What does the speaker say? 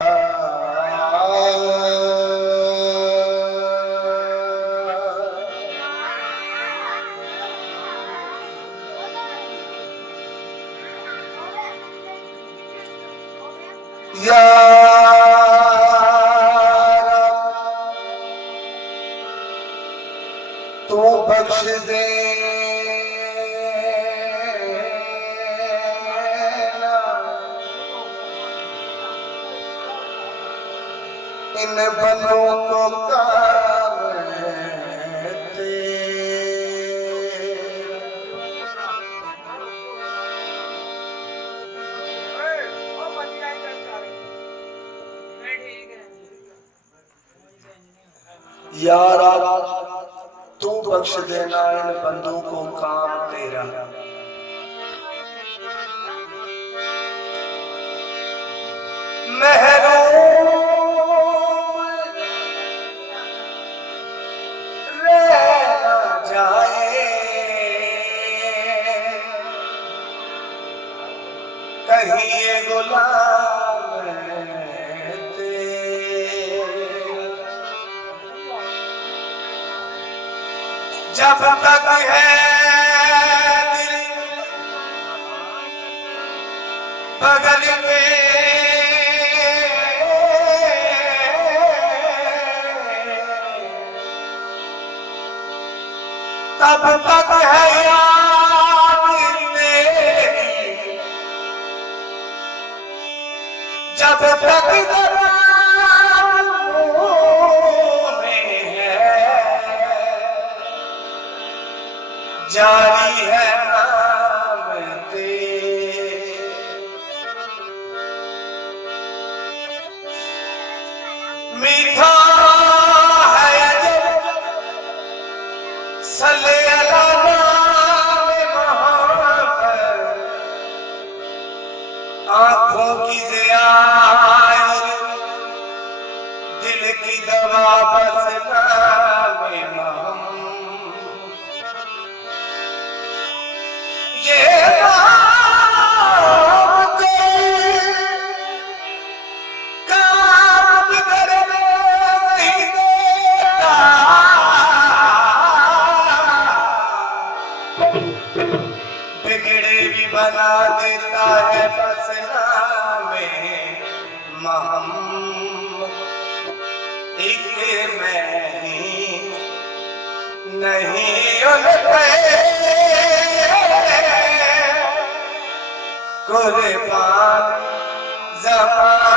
तू बख्श दे इन बनों को काम यारा तू बख्श देना इन बंदों को काम तेरा। महरूम रह जाए कहीं ये गुलाम जब तक है दिल बगल में तब तक है याद तेरी। जब तक जारी है नाम मीठा है जब सल्ले अला नाम मोहम्मद। आंखों की ज़िया दिल की दवा बस नाम मोहम्मद। ये काम करने नहीं देता, बिगड़े भी बना देता है बस नामे मोहम्मद। एक मैं नहीं उनके कुर्बान ज़माना।